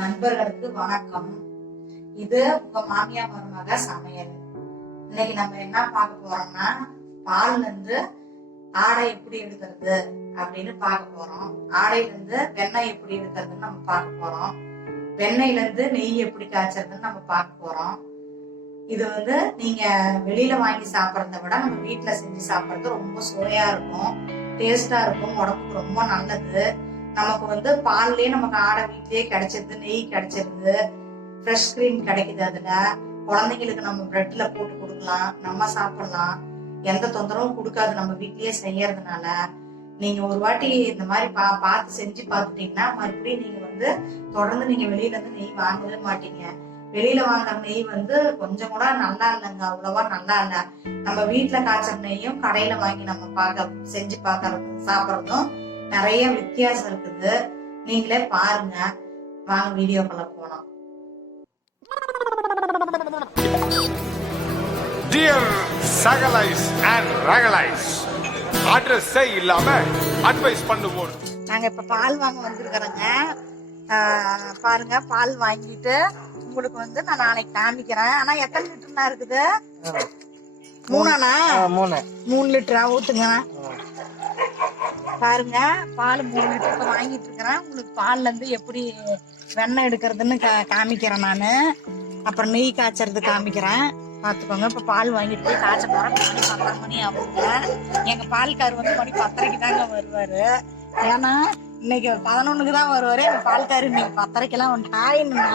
நண்பர்களுக்கு வணக்கம். இது உங்க மாமியா மருமக சமையல். இன்னைக்கு நம்ம என்ன பார்க்க போறோம்னா பால்ல இருந்து ஆடை எப்படி எடுக்கிறது அப்படின்னு பார்க்க போறோம். ஆடையில இருந்து வெண்ணெய் எப்படி எடுக்கிறதுன்னு நம்ம பார்க்க போறோம். வெண்ணெயில இருந்து நெய் எப்படி காய்ச்சறதுன்னு நம்ம பார்க்க போறோம். இது வந்து நீங்க வெளியில வாங்கி சாப்பிட்றத விட நம்ம வீட்டுல செஞ்சு சாப்பிடுறது ரொம்ப சுவையா இருக்கும். டேஸ்டா இருக்கும். உடம்புக்கு ரொம்ப நல்லது. நமக்கு வந்து பால்லயே நமக்கு ஆடை வீட்லயே கிடைச்சிருது நெய் கிடைச்சிருது ஃப்ரெஷ் கிரீம் கிடைக்குது அதுல. குழந்தைங்களுக்கு நம்ம பிரெட்ல போட்டு கொடுக்கலாம் நம்ம சாப்பிடலாம். எந்த தொந்தரவும் கொடுக்காது நம்ம வீட்லயே செய்யறதுனால. நீங்க ஒரு வாட்டி இந்த மாதிரி பா பார்த்து செஞ்சு பார்த்துட்டீங்கன்னா மறுபடியும் நீங்க வந்து தொடர்ந்து நீங்க வெளியில இருந்து நெய் வாங்கவே மாட்டீங்க. வெளியில வாங்குற நெய் வந்து கொஞ்சம் கூட நல்லா இல்லைங்க அவ்வளவா நல்லா இல்ல. நம்ம வீட்டுல காய்ச்சற நெய்யும் கடையில வாங்கி நம்ம பார்க்க செஞ்சு பார்க்கறதும் சாப்பிட்றதும் நிறைய வித்தியாசம் இருக்குது. நீங்களே பாருங்க. வாங்க வீடியோக்குள்ள போலாம். டியர் சகலைஸ் அண்ட் ரகலைஸ் அட்ரஸே இல்லாம அட்வைஸ் பண்ணுவோம். நாங்க இப்ப பால் வாங்க வந்திருக்கிறோங்க. பாருங்க பால் வாங்கிட்டு உங்களுக்கு வந்து நான் நாளைக்கு காமிக்கிறேன். ஆனா எத்தனை லிட்டர்னா இருக்குது? மூணாண்ணா மூணு. மூணு லிட்டரா ஊத்துங்க. பாருங்க பால் மூணு லிட்டர் இப்ப வாங்கிட்டு இருக்கிறேன் உங்களுக்கு பால்ல இருந்து எப்படி வெண்ணெய் எடுக்கிறதுன்னு கா- காமிக்கிறேன் நானு. அப்புறம் நெய் காய்ச்சறது காமிக்கிறேன். பாத்துக்கோங்க இப்ப பால் வாங்கிட்டு போய் காய்ச்ச போறேன். மணி பத்தரை மணி ஆகுங்க. எங்க பால்கார் வந்து மணி பத்தரைக்கு தாங்க வருவாரு. ஏன்னா இன்னைக்கு பதினொன்னுக்கு தான் வருவாரு. எங்க பால்கார் இன்னைக்கு பத்தரைக்கெல்லாம் வந்து ஹாய்ண்ணா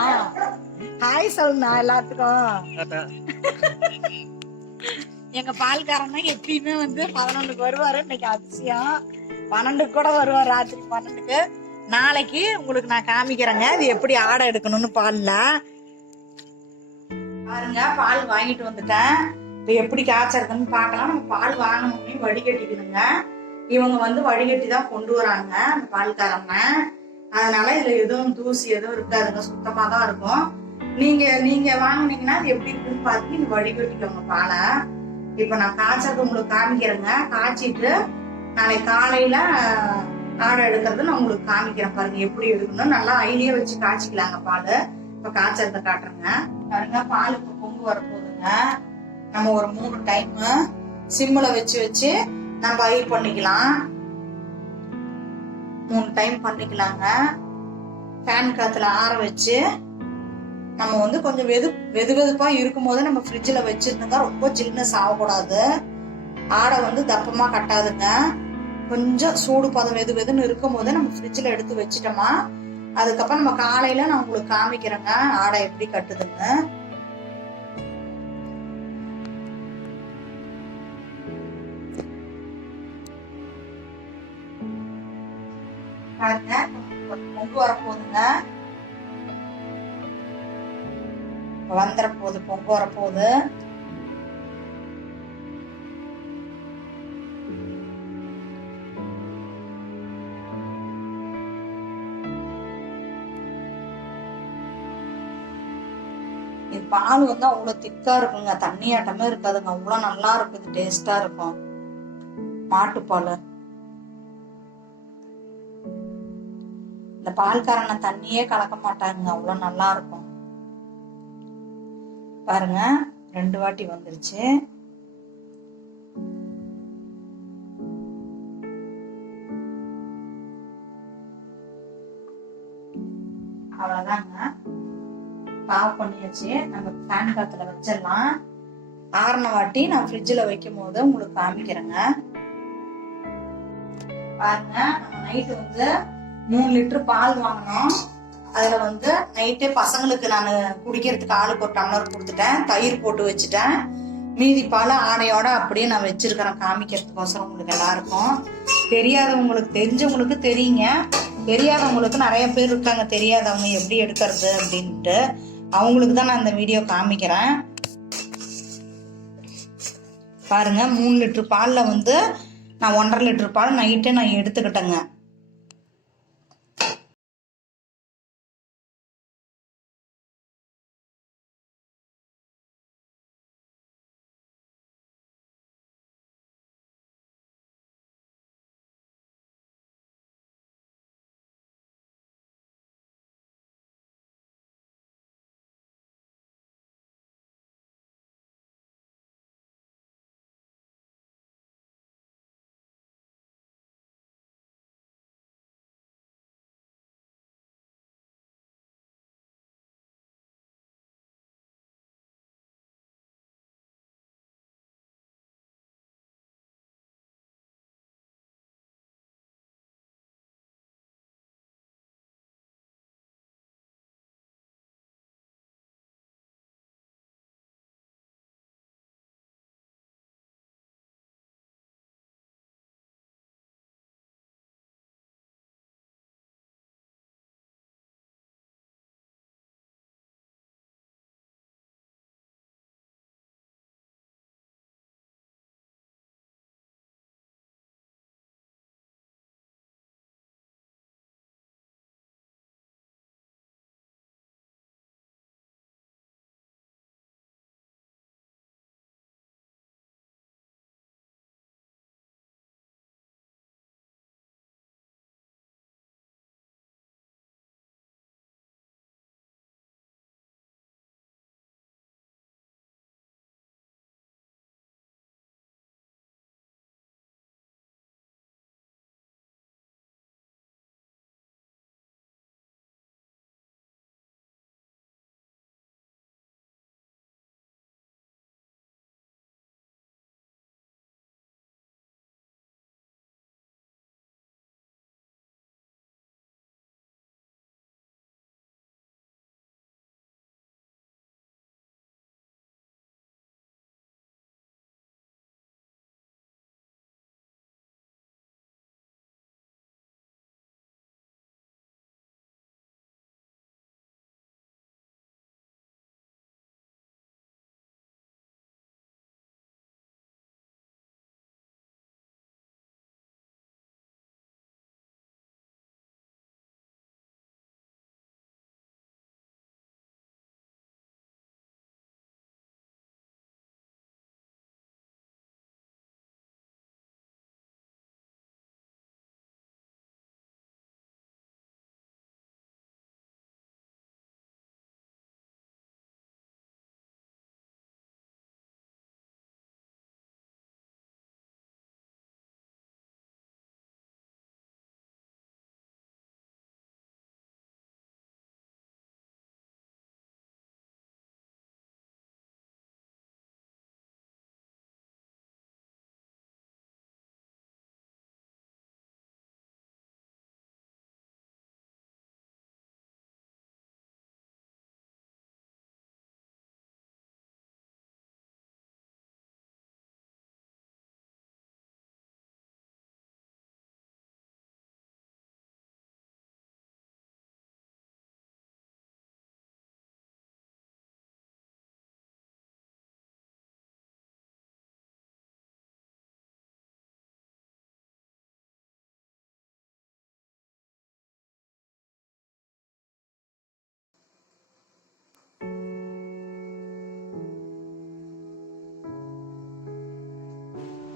ஹாய் சொல்லுண்ணா எல்லாத்துக்கும். எங்க பால்காரன்னா எப்பயுமே வந்து பதினொன்றுக்கு வருவாரு. இன்னைக்கு அதிசயம். பன்னெண்டுக்கு கூட வருவோம் ராத்திரி பன்னெண்டுக்கு. நாளைக்கு உங்களுக்கு நான் காமிக்கிறேங்க. இது எப்படி ஆடை எடுக்கணும்னு பால்ல. பாருங்க பால் வாங்கிட்டு வந்துட்டேன். இப்போ எப்படி காய்ச்சறதுன்னு பார்க்கலாம். நம்ம பால் வாங்கணும்னே வடிகட்டிக்கணுங்க இவங்க வந்து வடிகட்டி தான் கொண்டு வராங்க அந்த பால்காரங்க. அதனால இதுல எதுவும் தூசி எதுவும் இருக்காதுங்க. சுத்தமாக தான் இருக்கும். நீங்க நீங்க வாங்குனீங்கன்னா அது எப்படி இருக்குன்னு பார்த்து நீங்க வடிகட்டிக்கோங்க பாலை. இப்போ நான் காய்ச்சறது உங்களுக்கு காமிக்கிறேங்க. காய்ச்சிட்டு நாளை காலையில ஆடை எடுக்கிறது நான் உங்களுக்கு காமிக்கிறேன் பாருங்க எப்படி எடுக்கணும் நல்லா ஐலியே வச்சு காய்ச்சிக்கலாங்க பால். இப்ப காய்ச்சறத காட்டுறேங்க. பாருங்க பால் இப்ப பொங்கு வரப்போகுதுங்க. நம்ம ஒரு மூணு டைம் சிம்மில் வச்சு வச்சு நம்ம ஐ பண்ணிக்கலாம். மூணு டைம் பண்ணிக்கலாங்க. ஃபேன் காத்துல ஆற வச்சு நம்ம வந்து கொஞ்சம் வெது வெது வெதுப்பா இருக்கும் போது நம்ம ஃப்ரிட்ஜில் வச்சிருந்தோங்க ரொம்ப ஜில்னஸ் ஆகக்கூடாது ஆடை வந்து தப்பமா கட்டாதுங்க. கொஞ்சம் சூடு பதம் வெது வெதுன்னு இருக்கும் போது நம்ம ஃப்ரிட்ஜில் எடுத்து வச்சிட்டோமா அதுக்கப்புறம் நம்ம காலையில நான் உங்களுக்கு காமிக்கிறேங்க ஆடை எப்படி கட்டுதுன்னு. பாருங்க பொங்கு வரப்போகுதுங்க வந்துட போகுது பொங்க வரப்போகுது இது பால் வந்து அவ்வளவு திக்கா இருக்குங்க. தண்ணி ஆட்டமே இருக்காதுங்க. அவ்வளவு நல்லா இருக்கும். இது டேஸ்டா இருக்கும். மாட்டுப்பால் இந்த பால்காரனை தண்ணியே கலக்க மாட்டாங்க அவ்வளவு நல்லா இருக்கும். பாருங்க. ரெண்டு வாட்டி வந்துருச்சு. அவ்வளவுதாங்க. ஆஃப் பண்ணியாச்சு. நம்ம ஃபேன் காத்துல வச்சிடலாம். ஆறின வாட்டி நான் ஃப்ரிட்ஜில் வைக்கும் போது உங்களுக்கு காமிக்கிறேங்க. பாருங்க நம்ம நைட்டு வந்து மூணு லிட்டர் பால் வாங்கினோம். அதில் வந்து நைட்டே பசங்களுக்கு நான் குடிக்கிறதுக்கு ஆளுக்கு ஒரு டம்ளர் கொடுத்துட்டேன். தயிர் போட்டு வச்சுட்டேன். மீதி பால் ஆடையோட அப்படியே நான் வச்சிருக்கிறேன். காமிக்கிறதுக்கோசரம் உங்களுக்கு எல்லாருக்கும். தெரியாதவங்களுக்கு தெரிஞ்சவங்களுக்கு தெரியுங்க. தெரியாதவங்களுக்கு நிறைய பேர் இருக்காங்க. தெரியாதவங்க எப்படி எடுக்கிறது அப்படின்ட்டு. அவங்களுக்கு தான் நான் இந்த வீடியோ காமிக்கிறேன். பாருங்க மூணு லிட்டர் பாலில் வந்து நான் ஒன்றரை லிட்டர் பால் நைட்டே நான் எடுத்துக்கிட்டேங்க.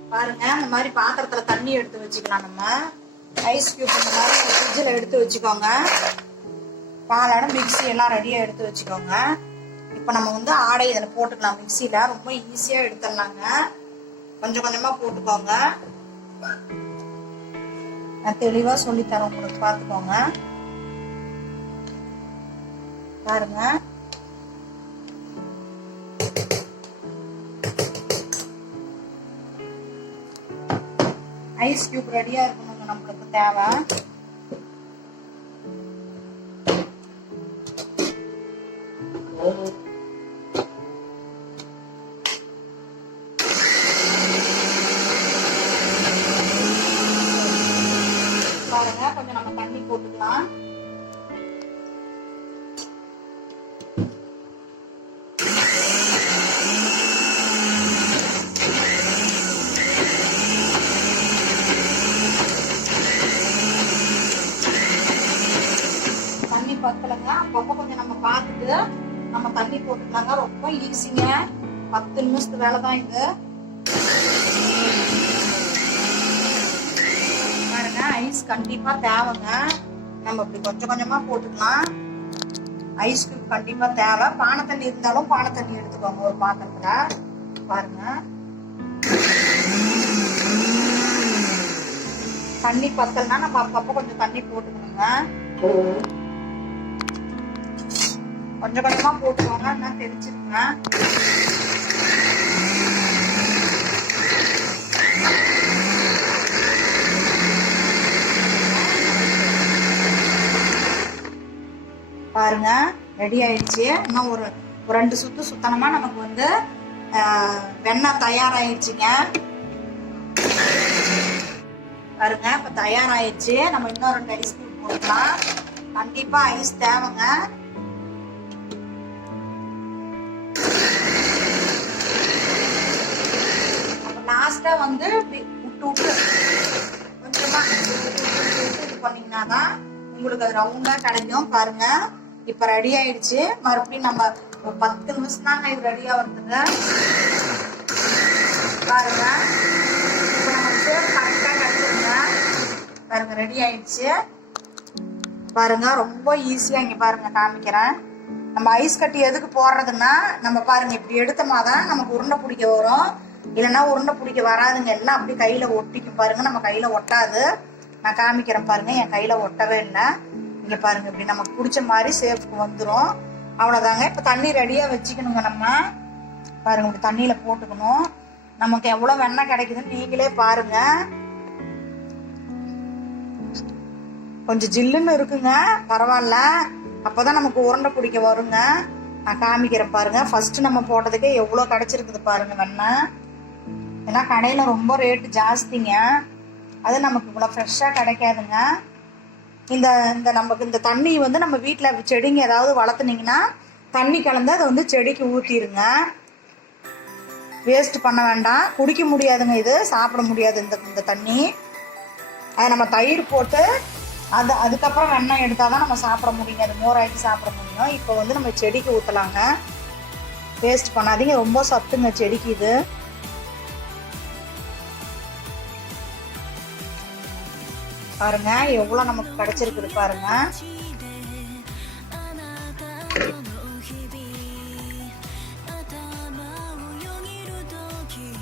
பாருங்க இந்த மாதிரி பாத்திரத்துல தண்ணி எடுத்து வச்சுக்கலாம் நம்ம. ஐஸ் கியூப் இந்த மாதிரி ஃப்ரிட்ஜில் எடுத்து வச்சுக்கோங்க. பாலான மிக்ஸி எல்லாம் ரெடியாக எடுத்து வச்சுக்கோங்க. இப்போ நம்ம வந்து ஆடை இதில் போட்டுக்கலாம். மிக்சியில் ரொம்ப ஈஸியாக எடுத்துடலாங்க. கொஞ்சம் கொஞ்சமாக போட்டுக்கோங்க. நான் தெளிவாக சொல்லித்தரேன் உங்களுக்கு. பார்த்துக்கோங்க. பாருங்க. ஐஸ் கியூப் ரெடியாக இருக்கணுங்க நம்மளுக்கு தேவை. அப்பப்போ கொஞ்சம் நம்ம பார்த்துட்டு நம்ம தண்ணி போட்டுக்கலாங்க. ரொம்ப ஈஸிங்க பத்து நிமிஷத்து வேலை தான் இது. பாருங்க ஐஸ் கண்டிப்பாக தேவைங்க. நம்ம இப்படி கொஞ்சம் கொஞ்சமாக போட்டுக்கலாம். ஐஸ் கண்டிப்பாக தேவை. பானை தண்ணி இருந்தாலும் பானை தண்ணி எடுத்துக்கோங்க ஒரு பாத்திரத்தில். பாருங்க. தண்ணி பத்தலைன்னா நம்ம அப்பப்போ கொஞ்சம் தண்ணி போட்டுக்கணுங்க. கொஞ்சம் கொஞ்சமா போட்டுக்கோங்க நான் தெரிஞ்சுக்கங்க பாருங்க ரெடி ஆயிடுச்சு. இன்னும் ஒரு ஒரு ரெண்டு சுத்து சுத்தனமா நமக்கு வந்து வெண்ணெய் தயாராயிடுச்சுங்க. பாருங்க இப்ப தயாராயிடுச்சு. நம்ம இன்னும் ரெண்டு ஐஸ் போட்டுக்கலாம். கண்டிப்பா ஐஸ் தேவைங்க. லாஸ்டா வந்து இப்படி விட்டு விட்டு இது பண்ணிங்கன்னா தான் உங்களுக்கு அது ரவுண்டா கிடைக்கும். பாருங்க. இப்ப ரெடி ஆயிடுச்சு. மறுபடியும் நம்ம ஒரு பத்து நிமிஷம் தாங்க இது ரெடியா வருதுங்க. பாருங்க. இப்போ நம்ம கரெக்டாக கிடைச்சிருங்க பாருங்க ரெடி ஆயிடுச்சு. பாருங்க ரொம்ப ஈஸியா இங்க பாருங்க காமிக்கிறேன். நம்ம ஐஸ் கட்டி எதுக்கு போடுறதுன்னா நம்ம பாருங்க இப்படி எடுத்தோமா தான் நமக்கு உருண்டை பிடிக்க வரும். இல்லைன்னா உருண்டை பிடிக்க வராதுங்க. எல்லாம் அப்படி கையில ஒட்டிக்கும் பாருங்க. நம்ம கையில ஒட்டாது. நான் காமிக்கிறேன் பாருங்க. என் கையில ஒட்டவே இல்லை. இங்க பாருங்க. இப்படி நமக்கு பிடிச்ச மாதிரி சேஃப்க்கு வந்துடும் அவ்வளோதாங்க இப்போ தண்ணி ரெடியாக வச்சுக்கணுங்க நம்ம. பாருங்க. இப்படி தண்ணியில போட்டுக்கணும். நமக்கு எவ்வளோ வெண்ணெய் கிடைக்குதுன்னு நீங்களே பாருங்க. கொஞ்சம் ஜில்லுன்னு இருக்குங்க. பரவாயில்ல. அப்போதான் நமக்கு உருண்டை பிடிக்க வருங்க. நான் காமிக்கிறேன் பாருங்க. ஃபர்ஸ்ட் நம்ம போட்டதுக்கே எவ்வளோ கிடைச்சிருக்குது பாருங்க வெண்ணெய். ஏன்னா கடையில் ரொம்ப ரேட்டு ஜாஸ்திங்க. அது நமக்கு இவ்வளோ ஃப்ரெஷ்ஷாக கிடைக்காதுங்க. இந்த இந்த நமக்கு இந்த தண்ணி வந்து நம்ம வீட்டில் செடிங்க ஏதாவது வளர்த்துனீங்கன்னா தண்ணி கலந்து அதை வந்து செடிக்கு ஊற்றிடுங்க வேஸ்ட் பண்ண வேண்டாம். குடிக்க முடியாதுங்க இது. சாப்பிட முடியாது இந்த இந்த தண்ணி. அதை நம்ம தயிர் போட்டு அது அதுக்கப்புறம் வெண்ணெய் எடுத்தால் தான் நம்ம சாப்பிட முடியுங்க அது மோராக்கி சாப்பிட முடியும். இப்போ வந்து நம்ம செடிக்கு ஊற்றலாங்க வேஸ்ட் பண்ணாதீங்க. ரொம்ப சத்துங்க செடிக்கு இது. பாருங்க. எவ்வளோ நமக்கு கிடைச்சிருக்குது பாருங்க.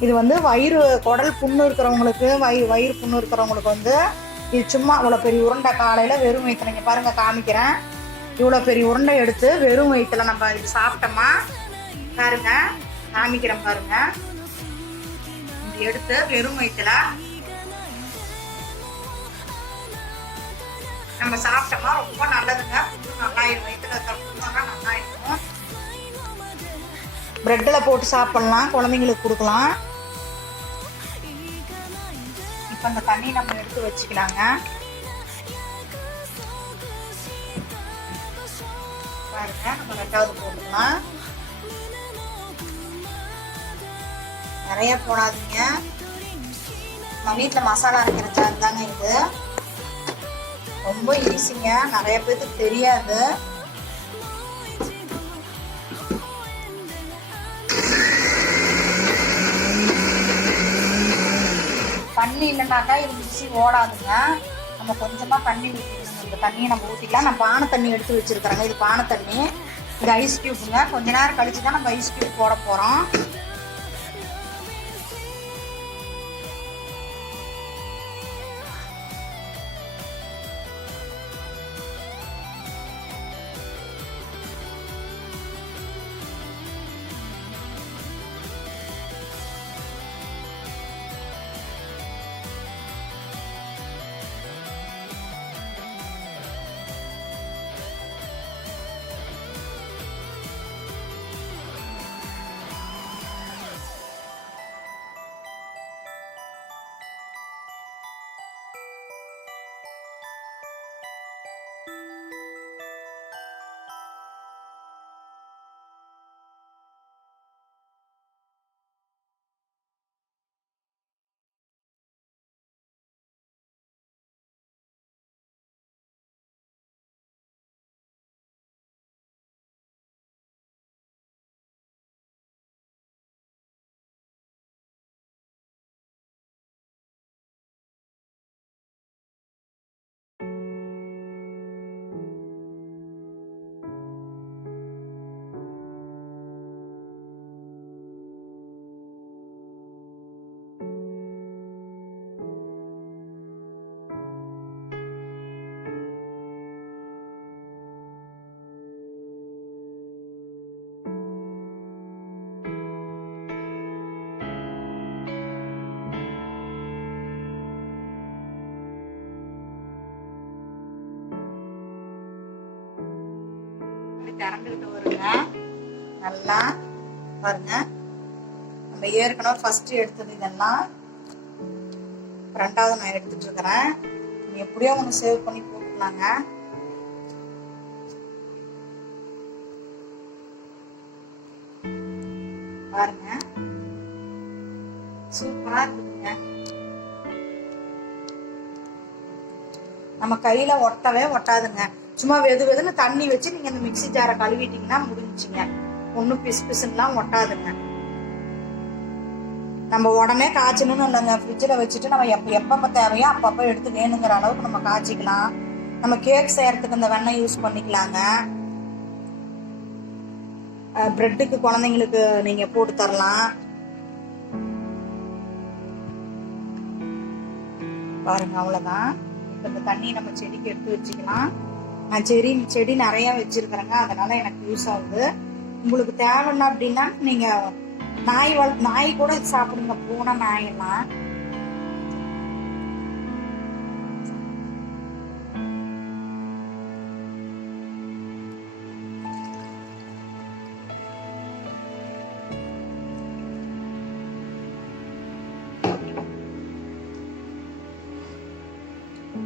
இது வந்து வயிறு குடல் புண்ணு இருக்கிறவங்களுக்கு வயிறு வயிறு புண்ணு இருக்கிறவங்களுக்கு வந்து இது சும்மா இவ்வளோ பெரிய உருண்டை காலையில் வெறும் வயிற்று நீங்கள் பாருங்க காமிக்கிறேன். இவ்வளோ பெரிய உருண்டை எடுத்து வெறும் வயிற்றுல நம்ம இது சாப்பிட்டோமா? பாருங்க காமிக்கிறேன் பாருங்க. இப்படி எடுத்து வெறும் வயிற்றுல நம்ம சாப்பிட்டோமா? ரொம்ப நல்லதுங்க. நல்லாயிரும். வயிற்றுல இருக்கிற புண்ணெல்லாம் நல்லா இருக்கும் பிரெட்டில் போட்டு சாப்பிடலாம். குழந்தைங்களுக்கு கொடுக்கலாம். இப்போ அந்த தண்ணி நம்ம எடுத்து வச்சுக்கலாங்க. பாருங்க. நம்ம ரெண்டாவது போட்டுக்கலாம். நிறைய போடாதீங்க. நம்ம வீட்டில் மசாலா அரைக்கிற ஜார் தாங்க இது. ரொம்ப ஈஸிங்க. நிறைய பேருக்கு தெரியாது. தண்ணி இல்லைனாக்கா இது மிக்ஸி ஓடாதுங்க. நம்ம கொஞ்சமாக தண்ணி ஊற்றிக்கணும் இந்த தண்ணியை நம்ம ஊற்றிக்கலாம் நான் பானை தண்ணி எடுத்து வச்சிருக்கிறேங்க. இது பானை தண்ணி. இது ஐஸ் கியூப்புங்க கொஞ்ச நேரம் கழிச்சு தான் நம்ம ஐஸ் கியூப் போட போகிறோம் இப்படி வருங்க. நல்லா பாருங்க. நம்ம ஏற்கனவே ஃபர்ஸ்ட் எடுத்தது இதெல்லாம். ரெண்டாவது நான் எடுத்துட்டு இருக்கிறேன் நீ எப்படியோ ஒன்று சேவ் பண்ணி போட்டுக்கலாங்க. பாருங்க. சூப்பரா இருக்குதுங்க. நம்ம கையில ஒட்டவே ஒட்டாதுங்க. சும்மா வெது வெதுன்னு தண்ணி வச்சு நீங்க இந்த மிக்ஸி ஜாரை கழுவிட்டீங்கன்னா முடிஞ்சுங்க. ஒன்றும் பிசு பிசுன்னுலாம் ஒட்டாதுங்க. நம்ம உடனே காய்ச்சணும்னு இல்லைங்க. ஃப்ரிட்ஜில் வச்சுட்டு நம்ம எப்போ எப்பப்போ தேவையோ அப்பப்போ எடுத்து வேணுங்கிற அளவுக்கு நம்ம காய்ச்சிக்கலாம். நம்ம கேக் செய்யறதுக்கு இந்த வெண்ணெய் யூஸ் பண்ணிக்கலாங்க. பிரெட்டுக்கு குழந்தைங்களுக்கு நீங்க போட்டு தரலாம். பாருங்க அவ்வளவுதான். இப்ப இந்த தண்ணி நம்ம செடிக்கு எடுத்து வச்சுக்கலாம். நான் செடி செடி நிறையா வச்சிருக்கிறேங்க. அதனால எனக்கு யூஸ் ஆகுது. உங்களுக்கு தேவைன்னா அப்படின்னா நீங்கள் நாய் வள நாய் கூட சாப்பிடுங்க. பூனை நாயெல்லாம்.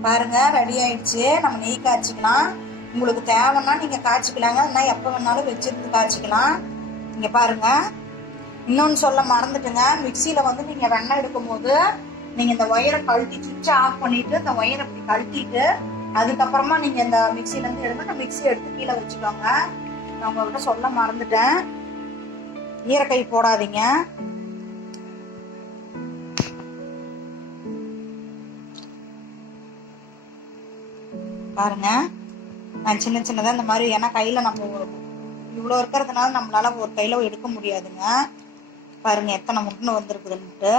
பாருங்க ரெடி ஆயிடுச்சு. நம்ம நெய் காய்ச்சிக்கலாம். உங்களுக்கு தேவைன்னா நீங்க காய்ச்சிக்கலாங்க. ஆனால் எப்போ வேணாலும் வச்சிருந்து காய்ச்சிக்கலாம். இங்க பாருங்க. இன்னொன்னு சொல்ல மறந்துட்டுங்க. மிக்சியில வந்து நீங்க வெண்ணெய் எடுக்கும் போது நீங்க இந்த ஒயரை கழட்டி சுவிட்ச் ஆஃப் பண்ணிட்டு இந்த ஒயரை இப்படி கழட்டிட்டு அதுக்கப்புறமா நீங்க இந்த மிக்சில இருந்து எடுத்து இந்த மிக்சி எடுத்து கீழே வச்சுக்கோங்க. நான் உங்ககிட்ட சொல்ல மறந்துட்டேன். ஈரக்கை போடாதீங்க. பாருங்க. நான் சின்ன சின்னதா இந்த மாதிரி ஏன்னா கையில நம்ம இவ்வளோ இருக்கிறதுனால நம்மளால ஒரு கையில எடுக்க முடியாதுங்க. பாருங்க எத்தனை முட்டுன்னு வந்திருக்குதுன்ட்டு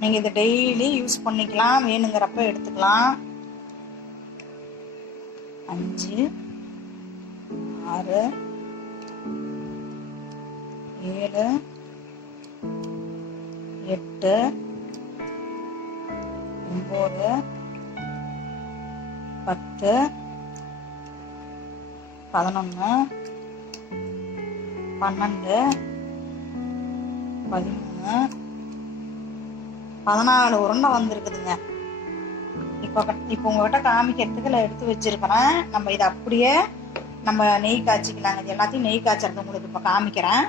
நீங்க இதை டெய்லி யூஸ் பண்ணிக்கலாம். வேணுங்கிறப்ப எடுத்துக்கலாம். அஞ்சு ஆறு ஏழு எட்டு ஒம்பது பத்து. பதினொன்று பன்னெண்டு. பதிமூணு. பதினாலு உருண்டை வந்திருக்குதுங்க. இப்போ இப்போ உங்ககிட்ட காமிக்கிறதுக்கு நான் எடுத்து வச்சிருக்கிறேன். நம்ம இதை அப்படியே நம்ம நெய் காய்ச்சிக்கலாங்க. இது எல்லாத்தையும் நெய் காய்ச்சறது உங்களுக்கு இப்போ காமிக்கிறேன்.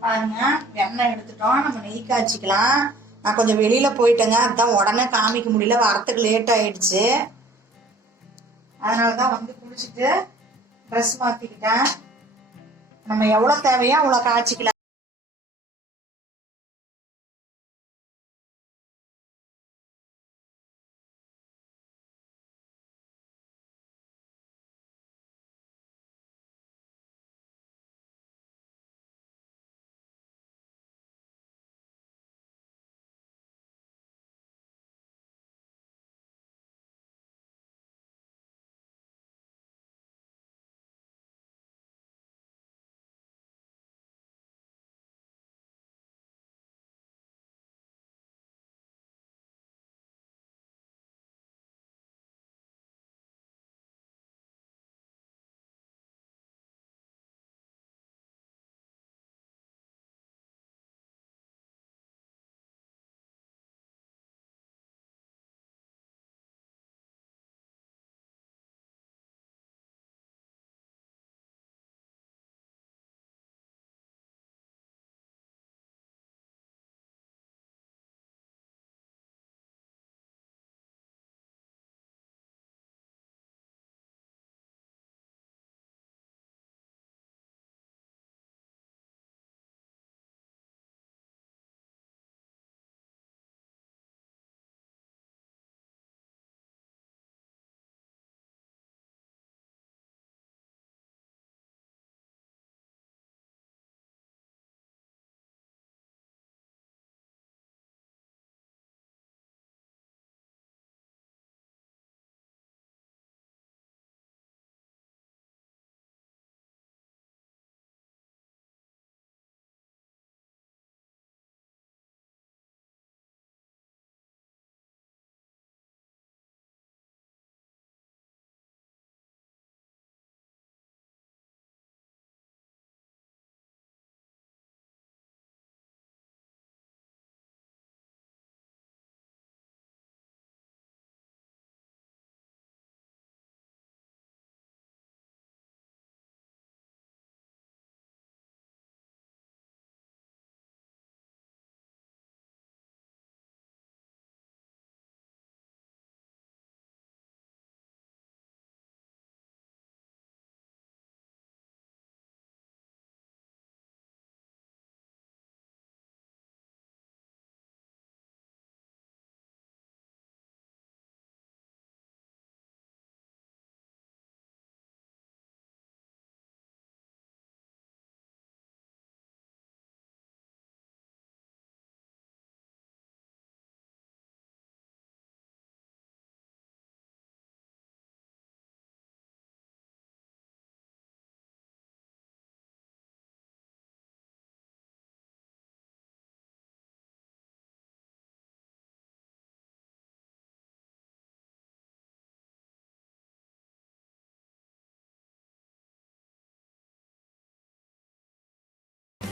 பாருங்க எண்ணெய் எடுத்துட்டோம். நம்ம நெய் காய்ச்சிக்கலாம். நான் கொஞ்சம் வெளியில போயிட்டேங்க. அதுதான் உடனே காமிக்க முடியல. வரத்துக்கு லேட் ஆயிடுச்சு. அதனாலதான் வந்து குளிச்சுட்டு ட்ரெஸ் மாத்திக்கிட்டேன். நம்ம எவ்வளவு தேவையோ அவ்வளவு காய்ச்சிக்கலாம்.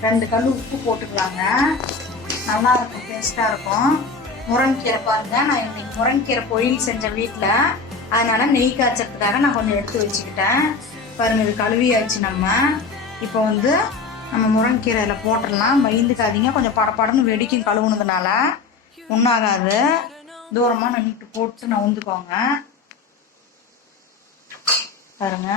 ரெண்டு கல் உப்பு போட்டுக்கலாங்க. நல்லா இருக்கும் டேஸ்டா இருக்கும். முருங்கைக்கீரை பாருங்க. நான் இன்னைக்கு முருங்கைக்கீரை பொயில் செஞ்ச வீட்டில் அதனால நெய் காய்ச்சறதுக்காக நான் கொஞ்சம் எடுத்து வச்சுக்கிட்டேன். பாருங்க இது கழுவியாச்சு நம்ம. இப்போ வந்து நம்ம முருங்கைக்கீரை இதில் போட்டுடலாம். பயந்துக்காதீங்க. கொஞ்சம் படப்படன்னு வெடிக்கும் கழுவுனதுனால. ஒன்றாகாது தூரமாக நின்றுட்டு போட்டு நவுந்துக்கோங்க. பாருங்க.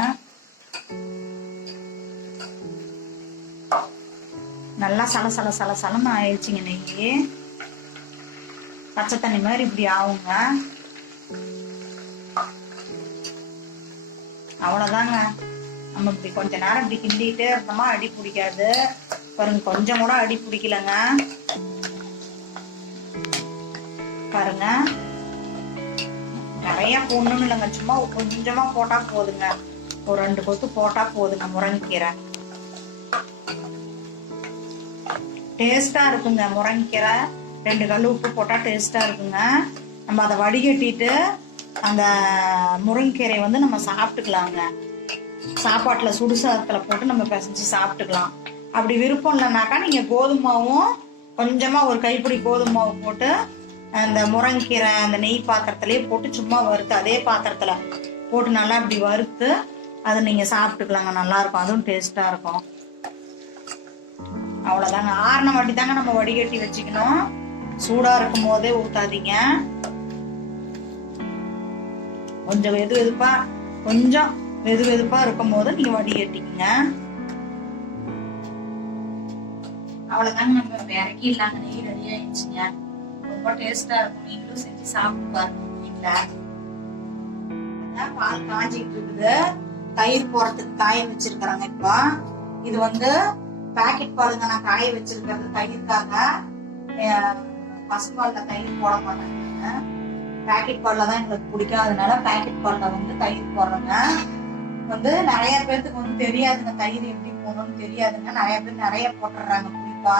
நல்லா சல சல சல சலன்னு ஆயிடுச்சுங்க நெய் பச்சை தண்ணி மாதிரி இப்படி ஆகுங்க. அவ்வளோதாங்க. நம்ம இப்படி கொஞ்ச நேரம் இப்படி கிண்டிக்கிட்டே இருந்தோமா அடி பிடிக்காது. பாருங்க கொஞ்சம் கூட அடி பிடிக்கலங்க. பாருங்க. நிறைய போடணும்னு இல்லைங்க. சும்மா கொஞ்சமா போட்டா போதுங்க. ஒரு ரெண்டு கொத்து போட்டா போதுங்க முருங்கைக்கீரை. டேஸ்டா இருக்குங்க. முருங்கைக்கீரை ரெண்டு கல் உப்பு போட்டா டேஸ்டா இருக்குங்க. நம்ம அதை வடிகட்டிட்டு அந்த முருங்கைக்கீரையை வந்து நம்ம சாப்பிட்டுக்கலாங்க. சாப்பாட்டுல சுடுசாதத்துல போட்டு நம்ம பிசைஞ்சு சாப்பிட்டுக்கலாம். அப்படி விருப்பம் இல்லைனாக்கா நீங்க கோதுமாவும் கொஞ்சமா ஒரு கைப்பிடி கோதுமை மாவு போட்டு அந்த முருங்கைக்கீரை அந்த நெய் பாத்திரத்திலேயே போட்டு சும்மா வறுத்து அதே பாத்திரத்துல போட்டு நல்லா இப்படி வறுத்து அதை நீங்க சாப்பிட்டுக்கலாங்க. நல்லா இருக்கும். அதுவும் டேஸ்டா இருக்கும். அவ்வளவுதாங்க. ஆறின வாட்டி தாங்க நம்ம வடிகட்டி வச்சுக்கணும். சூடா இருக்கும் போதே ஊற்றாதீங்க கொஞ்சம் வெது வெதுப்பா கொஞ்சம் வெது வெதுப்பா இருக்கும் போது நீங்க வடிகட்டிக்கங்க. அவ்வளவுதாங்க நம்ம இறக்கி இல்லாங்க நெய் ரெடி ஆயிடுச்சுங்க. ரொம்ப டேஸ்டா இருக்கும். நீங்களும் செஞ்சு சாப்பிட்டு பாருங்க வீட்டில் பால் காஞ்சிட்டு இருக்குது. தயிர் போறதுக்கு காய வச்சிருக்கிறாங்க இப்போ. இது வந்து பாக்கெட் பாலுங்க நான் காய வச்சிருக்கிறது. தயிர்க்காக அஹ் பசும்பால்ல தயிர் போட மாட்டேங்க பாக்கெட் பால்ல தான் எங்களுக்கு பிடிக்காததுனால பாக்கெட் பால்ல வந்து தயிர் போடுறேங்க. வந்து நிறைய பேர்த்துக்கு வந்து தெரியாதுங்க தயிர் எப்படி போடணும்னு தெரியாதுங்க. நிறைய பேர் நிறைய போட்டுடுறாங்க குறிப்பா.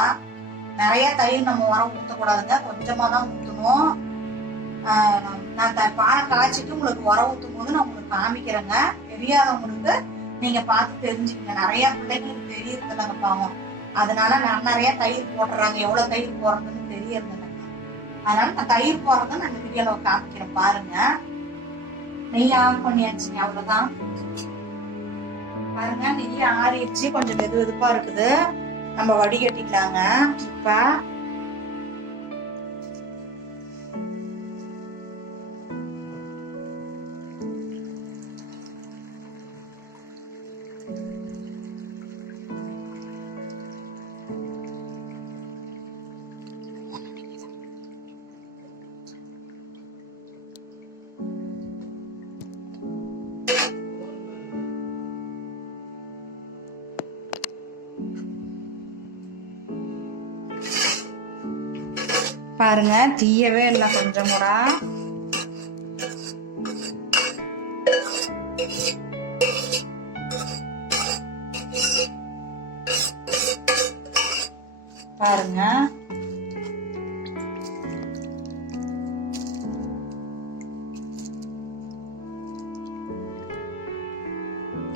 நிறைய தயிர் நம்ம உரம் ஊற்றக்கூடாதுங்க கொஞ்சமா தான் ஊற்றணும் நான் த- பானை காய்ச்சிட்டு உங்களுக்கு உரம் ஊற்றும் போது நான் உங்களுக்கு காமிக்கிறேங்க. தெரியாதவங்களுக்கு நீங்க பார்த்து தெரிஞ்சுக்கங்க. நிறைய பிள்ளைங்களுக்கு தெரியறது பாவம். அதனால நான் நிறைய தயிர் போடுறாங்க எவ்வளவு தயிர் போடுறதுன்னு தெரியறது இல்லைங்க அதனால நான் தயிர் போடுறத நான் இந்த வீடியோல காமிக்கிறேன். பாருங்க. நெய் ஆஃப் பண்ணியாச்சுங்க. அவ்வளவுதான். பாருங்க. நெய் ஆறிடுச்சு. கொஞ்சம் வெது வெதுப்பா இருக்குது. நம்ம வடிகட்டிக்கலாங்க. இப்ப பாருங்க தீயவே இல்லை கொஞ்சம் முறா பாருங்க.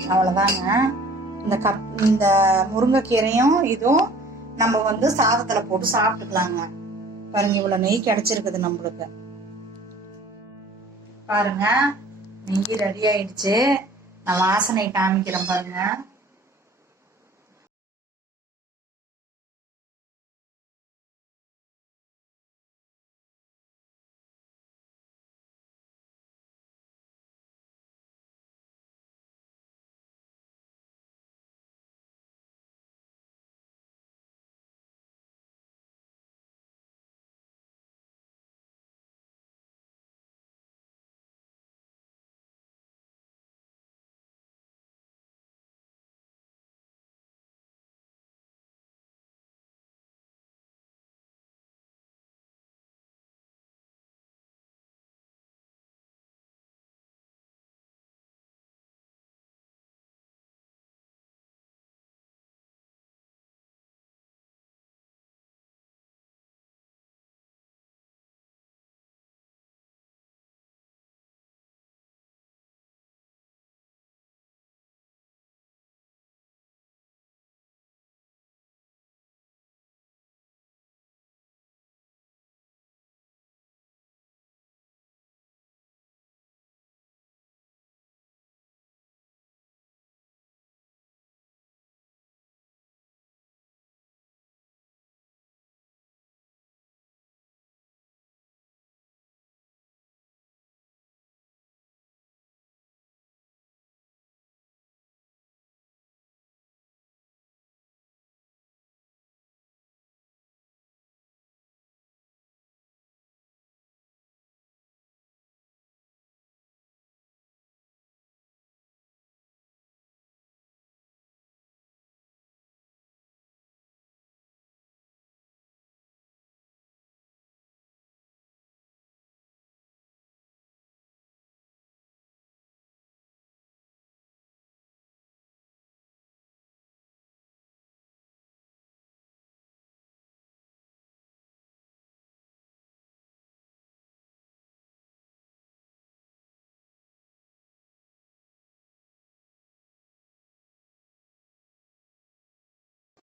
அவ்வளோதாங்க இந்த கப் இந்த முருங்கைக்கீரையும் இதுவும் நம்ம வந்து சாதத்தில் போட்டு சாப்பிட்டுக்கலாங்க. பாருங்க இவ்வளவு நெய் கிடைச்சிருக்குது நம்மளுக்கு. பாருங்க நெய் ரெடி ஆயிடுச்சு. நான் வாசனை காமிக்கிறேன் பாருங்க.